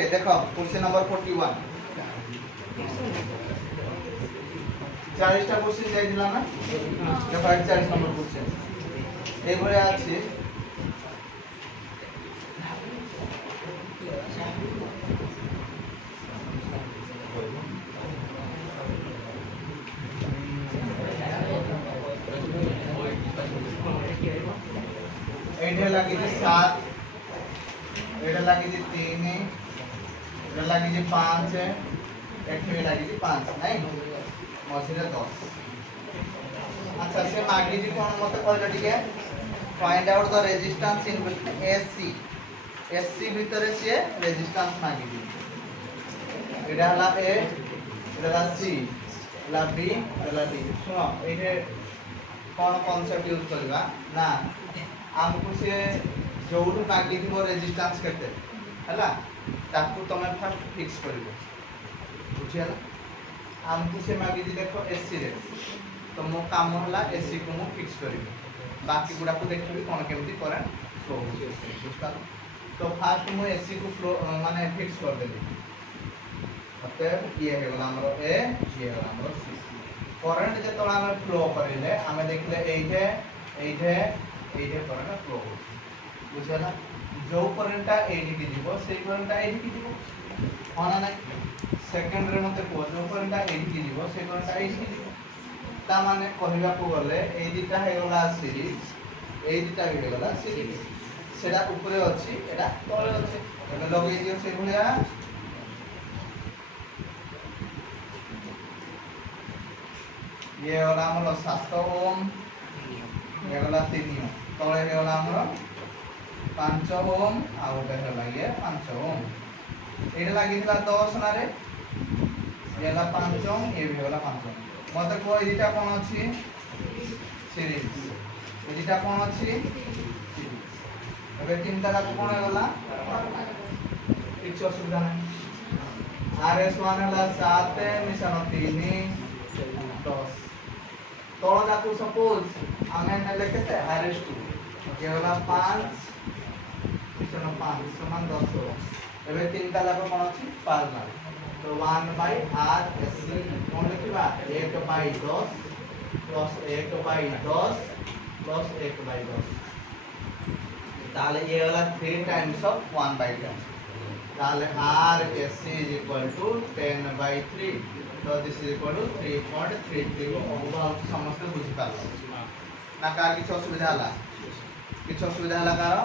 Okay देखो question number 41 40টা question যাই দিলাম না দেখো 41 নম্বর क्वेश्चन এইবারে আছে এইটা লাগিয়ে 7 এটা লাগিয়ে 3 এটা লাগিয়ে 5 এটা লাগিয়ে 5 নাই মঝিরে 10 আচ্ছা সে মাগিজি কোন মতে কইলো টিকে find out the resistance in SC ভিতরে সে রেজিস্ট্যান্স মাগিজি এটা হলা এ এটা হলা সি হলা বি হলা ডি শুনো এইটা কোন কনসেপ্ট ইউজ করবা না हमको से जोडू मागि দিব রেজিস্ট্যান্স কেতে হলা তাকু তুমি ফার্স্ট ফিক্স করিবো বুঝিয়ালা हमको से मागि দি দেখো এসসি রে তো মো কাম হলা এসসি কো মো ফিক্স করিবো বাকি গুড়া কো দেখিবি কোন কেমতি করে ফ্লো বুঝতা তো ফার্স্ট মো এসসি কো ফ্লো মানে ফিক্স कर দেলি অতএব ইয়ে হয়ে গেল আমরা এ ইয়ে হলো আমরা সি কারেন্ট যে তোলা আমরা ফ্লো করিলে আমি দেখলে এইটা এইটা এইটা কারেন্ট ফ্লো হচ্ছে বুঝলা जो কারেন্টটা এইদিকে দিব সেই কারেন্টটা এইদিকে দিব অনা নাই সেকেন্ডের মধ্যে কো जो কারেন্টটা এইদিকে দিব সেই কারেন্টটা এইদিকে দিব তা মানে কহিବାକୁ গলে এই দিটা হয়ে গলা সিরিজ এই দিটা হয়ে গলা সিরিজ সেটা উপরে আছে এটা তলে আছে এটা লগাই দিও সেই ভলিয়া ये वाला हमरो 7 ओम ये वाला 3 ओम तळे हे वाला हमरो 5 ओम आ ओटे होला ये 5 ओम एटा लागितला 10 ना रे येला 5 ओम ये भी होला 5 ओम मते को एटा कोन अछि सीरीज एटा कोन अछि एबे तीनटा ला कोन होला किछ असुविधा नै RS1 होला 7 मिशन 3 10 तोड़ जाकू सपोज आमे नेले केते RS2 ये वाला 5 मिशन 5 समान 10 एबे तीनटा लाको कोन अछि 5 ना तो 1/r SC कोन लिखिबा 1/10 प्लस 1/10 प्लस 1/10 ताले ये वाला 3 टाइम्स ऑफ 1/10 ताले RSC is equal to 10/3 तो this is equal to 3.33 overall समस्त बुझी पालो ना का किछ असुविधा हला कार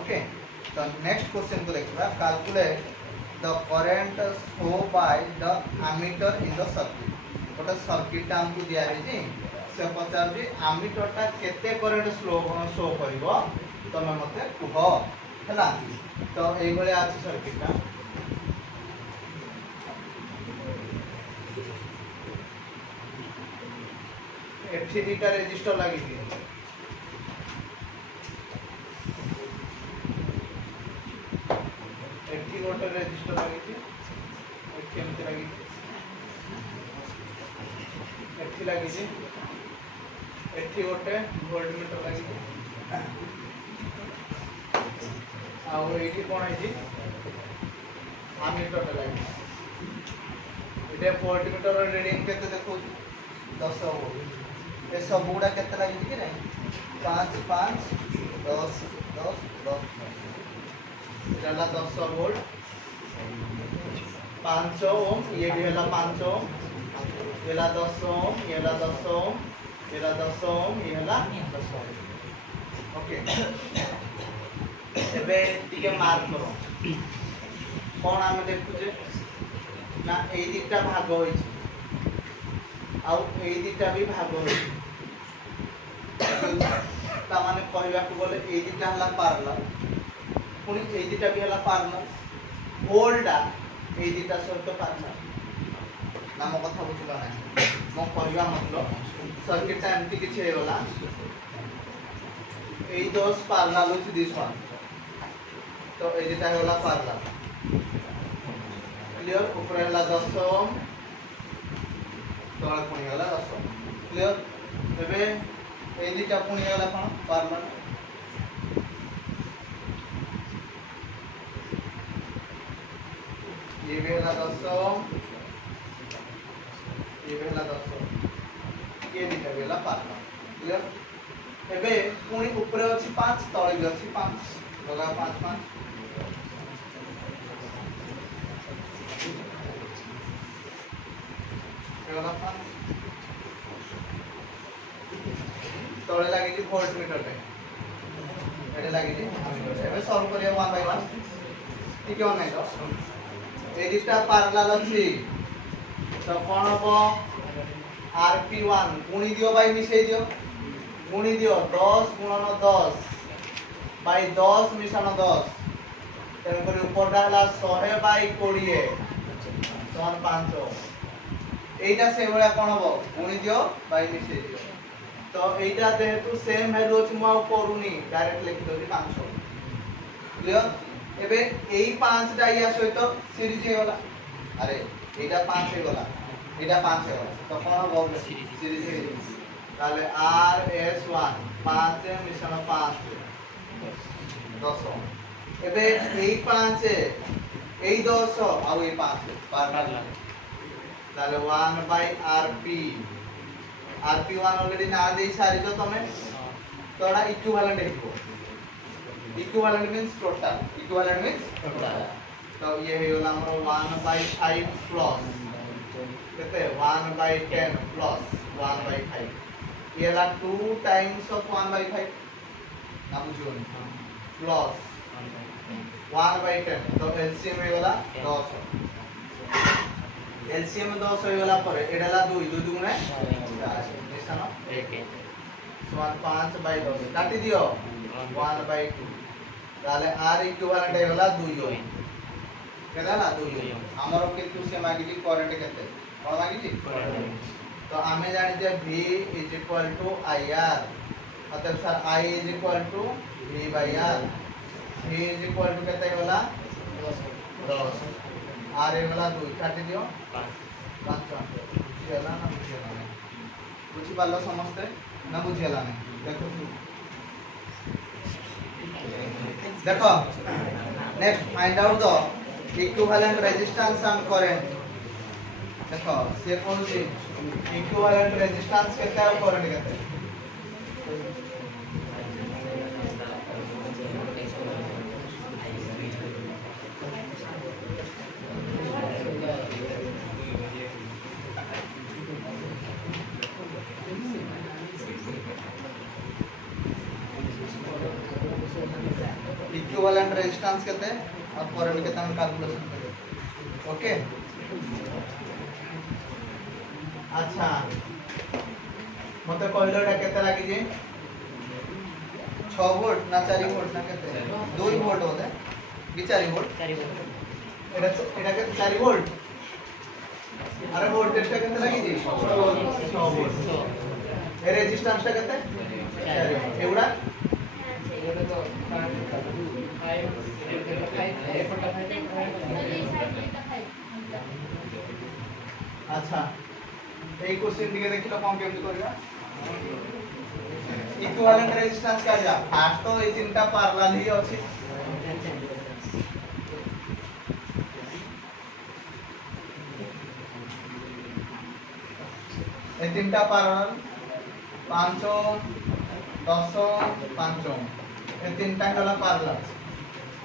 ओके तो नेक्स्ट क्वेश्चन को देखबा calculate the current show by the ammeter in the circuit गोटे सर्किट हमको दिया है जी से पचार जी एमीटरटा केते करंट शो करिवो तमे मते कुह हैला तो এই বলে আছে সার্কিটটা এফটি দুইটা রেজিস্টার লাগিয়ে দিই এফটি গোটে রেজিস্টার লাগিয়ে এফটি এমতে লাগিয়ে এফটি লাগিয়ে এফটি গোটে ভোল্টমিটার লাগিয়ে ଆଉ ଏଇଠି କ'ଣ ହେଇଛି ଆମିଟରଟା ଲାଗିଛି ଏଇଟା ଭୋଲ୍ଟମିଟର ରିଡିଂ କେତେ ଦେଖଉଛି 10 ଭୋଲ୍ଟ ଏ ସବୁ ଗୁଡ଼ା କେତେ ଲାଗିଛି କି ନାହିଁ 5 5 10 10 10 ଏଇଟା ହେଲା 10 ଭୋଲ୍ଟ 5 ଓମ୍ ଇଏ ବି ହେଲା 5 ଓମ୍ ଇଏ ହେଲା 10 ଓମ୍ ଇଏ ହେଲା 10 ଓମ୍ ଇଏ ହେଲା 10 ଓମ୍ ଇଏ ହେଲା 10 ଓମ୍ ओके एबे टिके मार्क करो कोन आमे देखुजे ना एई दिटा भाग होइछि आउ एई दिटा भी भाग होइछि ता माने कहबा को बोले एई दिटा हला पैरेलल पुनी एई दिटा भी हला पैरेलल होल्डा एई दिटा सहित पैरेलल नाम कथा बुझला नै मो कहबा मतलब सर्किट टा एमती किछ हे होला एई दोस पैरेलल विथ दिस वन तो এই যেটা হলো পারলাম ক্লিয়ার উপরে হলো 10 ওম তলে পুনি হলো 10 ওম ক্লিয়ার এবে এই দুইটা পুনি হলো কোন পারলাম 10 ये भी है 10 ये भी है पारला क्लियर एबे पुणी ऊपर अछि 5 तळे भी अछि 5 लगा 5 5 लगा 5 तळे लागि वोल्ट मीटर रे एडे लागि एबे सॉल्व करिया 1 बाय 1 ठीक है नै तो ए दिटा पैरेलल अछि तो कोन हो rp1 गुणी दियो बाय मिसै दियो गुणी दियो 10 गुणन 10 बाय 10 मिशन 10 तेन कर ऊपर डाला 100 बाय 20 समान 5 एटा से बळा कोन हो गुणी दियो बाय मिसै दियो तो एटा जेहेतु सेम वैल्यू अछि मु करूनी डायरेक्ट लिख दो 500 क्लियर एबे एई 5 टा या सहित सीरीज हे गला अरे एटा 5 हे गला एटा 5 हे गला तो कोन हो सीरीज हे ताले rs1 5 मिशन 5 10 एबे एई 5 एई 10 आ एई 5 पैरेलल ताले 1 बाय rp rp1 ऑलरेडी ना दे सारी जो तमे तोड़ा इक्विवेलेंट हेको equivalent means total equivalent means total तो ये हे होला हमरो 1 बाय 5 प्लस केते 1 बाय 10 प्लस 1 बाय 5 ये ला 2 टाइम्स ऑफ 1 बाय 5 ना बुझियो प्लस 1 बाय 10 तो एलसीएम हे होला 10 एलसीएम 10 हे होला पर एडाला 2 2 गुणे 4 निशान 1 समान 5 बाय 10 काटी दियो 1 बाय 2 ताले r इक्विवेलेंट हे होला 2 केदा ना 2 हमरो केतु से मागिली करंट केते कोन मागिली तो आमे जानि जे v ir मतलब sir I v by r v केते होला 10 r हे होला 2 काटी दियो 5 बुझियला ना बुझियला बुझि पालो समझते ना बुझियला नहीं देखो देखो next find out the equivalent resistance and current देखो से कौन सी इक्विवेलेंट रेजिस्टेंस केते और करंट केते इक्विवेलेंट रेजिस्टेंस केते और करंट केते हम कैलकुलेशन करियो ओके अच्छा मते कहलो एटा केते लागि जे 6 वोल्ट ना 4 वोल्ट ना केते 2 वोल्ट होते कि 4 वोल्ट एटा केते 4 वोल्ट अरे वोल्टेज टा केते लागि जे 6 वोल्ट ए रेजिस्टेंस टा केते 4 एवडा अच्छा এই क्वेश्चन दिखे देखिलो कोन केमति करबा इक्विवेलेंट रेजिस्टेंस का जा फास्ट तो ए तीनटा पैरेलल ही अछि ए तीनटा पैरेलल 5 10 5 ए तीनटा होला पैरेलल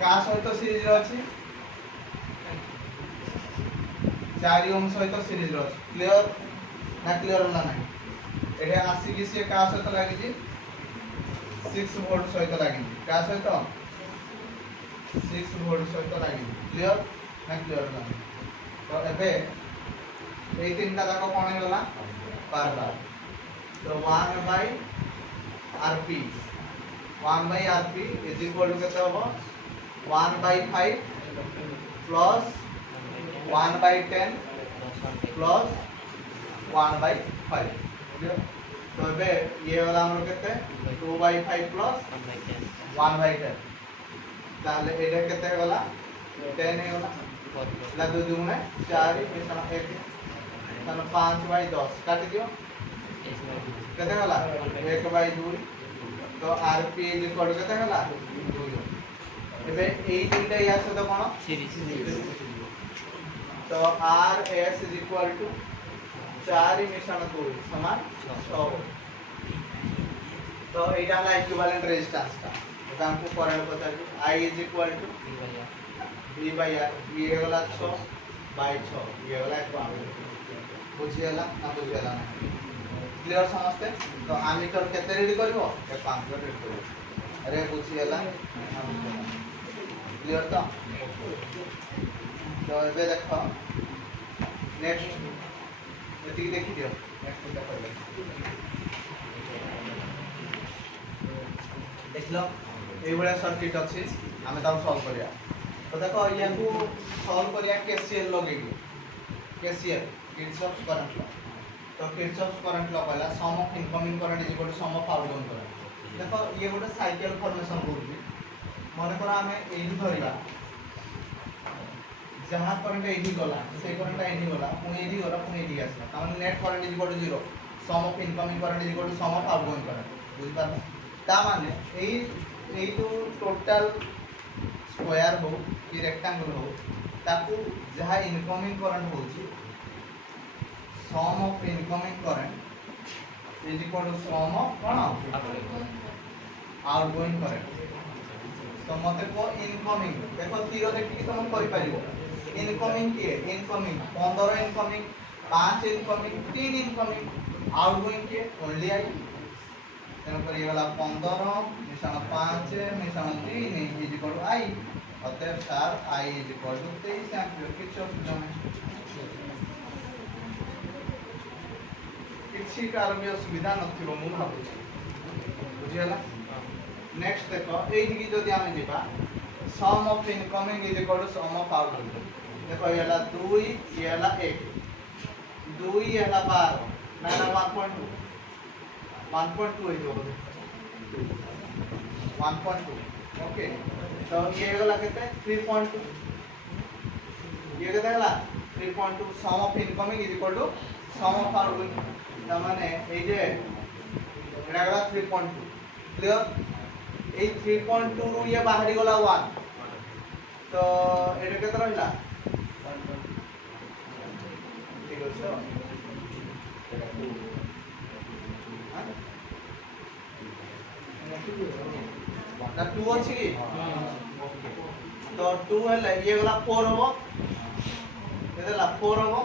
का सहित सीरीज अछि 4 ओम सहित सीरीज अछि क्लियर ना क्लियर होला नाही एठे आसी कि से का सहित लागि जी 6 वोल्ट सहित लागि का सहित 6 वोल्ट सहित लागि क्लियर ना क्लियर होला तो एबे ए तीनटा जाको कोन होला पैरेलल तो 1 by rp 1 by rp is equal to केते होबो 1 by 5 plus 1 by 10 plus 1 by 5 तो बे ये वाला हमरो केते 2 बाय 5 प्लस 1 बाय 10 ताले एटा केते होला 10 हे होला ला 2 गुणे 4 मिशन 1 ताले 5 बाय 10 काटी दियो केते होला 1 बाय 2 तो rp इज इक्वल टू केते होला 2 एबे एई दुईटा या से तो कोन सीरीज तो R S is equal to 4 मिश्रण 2 समान 6। तो एटा हला इक्विवेलेंट रेजिस्टेंस ता तो हमको करंट पता है I is equal to V by R ये गला 6 बाय 6 ये गला 1 बुझियला ना बुझियला क्लियर समझते। तो आमीटर केते रेडी करबो ए 5 रेडी करबो अरे बुझियला क्लियर तो एबे देखो नेक्स्ट एति देखि दियो नेक्स्ट पूजा करबे देख लो ए बड़ा सर्किट अछि हमें ताऊ सॉल्व करिया। तो देखो या को सॉल्व करिया केसीएल लगेगी केसीएल किरचॉफ्स करंट लॉ। तो किरचॉफ्स करंट लॉ कहला sum of incoming current is equal to sum of outgoing current. देखो ये गोटे साइकिल फॉर्मेशन होउची मन कर हमें एही धरिबा जहां करंट एही गला से करंट एही गला पुनी एही गला पुनी एही आसला ताମାନେ net current is equal to 0 sum of incoming current is equal to sum of outgoing current बुझ पार ता माने एही तो टोटल स्क्वायर हो कि रेक्टेंगल हो ताकू जहां इनकमिंग करंट होची sum of incoming current is equal to sum of outgoing current. तो मते को इनकमिंग देखो तीर देखि तुम करि परिबो इनकमिंग के incoming 15 incoming 5 incoming 3 incoming outgoing के ओनली आई तेन पर ये वाला 15 मिश्रण 5 मिश्रण 3 इज इक्वल टू आई अतः star I is equal to 23 ampere Kirchhoff किछि कारण में सुविधा नथिबो मु भाबुछि बुझियला। नेक्स्ट देखो एही की जदी आमे दिबा sum of incoming is equal to sum of outgoing देखो ये वाला 2 ये वाला 1 2 ये वाला 12 ना 1.2 1.2 है जो 1.2 ओके। तो ये वाला कितने 3.2 ये कितना वाला 3.2 sum of incoming is equal to sum of outgoing त माने ए जे एटा गला 3.2 क्लियर ए 3.2 रु ये बाहरी गला 1 तो एटा केते रहला ठीक है ना 2 अछि की तो 2 है ये वाला 4 हो केतेला 4 हो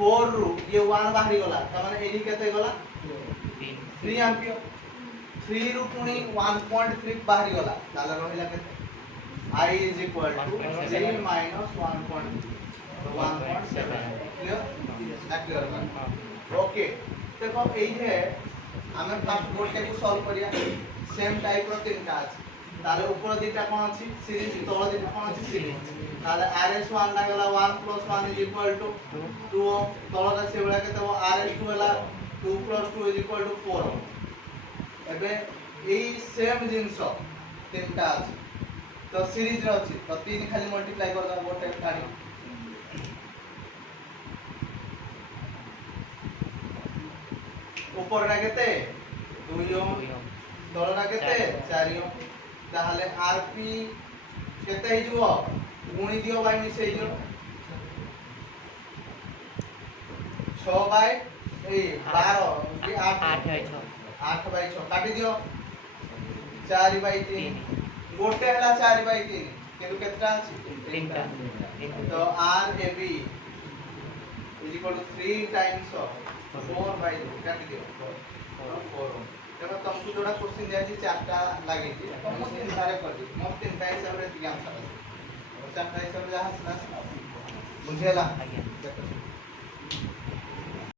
4 रु ये 1 बाहरी गला त माने एही केते गला 3 एम्पियर 3 रु पुनी 1.3 बाहरी गला ताले रहिला केते I is equal to 3 minus 1.7 clear ना क्लियर ओके। देखो एही है हमें फर्स्ट वोल्टेज को सॉल्व करिया सेम टाइप रो तीनटा अछि ताले ऊपर दीटा कोन अछि सीरीज तळ दीटा कोन अछि सीरीज ताले RS1 ना गला 1 + 1 इज इक्वल टू 2 तळटा से बेला केते RS2 हला 2 + 2 इज इक्वल टू 4 एबे एही सेम जिंस तीनटा अछि तो सीरीज रो अछि तो 3 खाली मल्टीप्लाई कर दो गोटे काढी ऊपर रा केते 2 ओम तळटा केते 4 ओम ताहले आरपी केते हे जइबो गुणी दियो बाय मिसे हे जइबो 6 बाय ए 12 कि 8 8 बाय 6 काटी दियो 4 बाय 3 गोटे हला 4 बाय 3 केनु केतरा अछि 3 तो R A B is equal to 3 times 4 by 2 काटी दियो 4 देखो तुमको जोड़ा क्वेश्चन दिया जी चारटा लागे जी हम तीन सारे कर दी हम तीन का हिसाब रे तीन आंसर है चारटा हिसाब जहां बुझेला देखो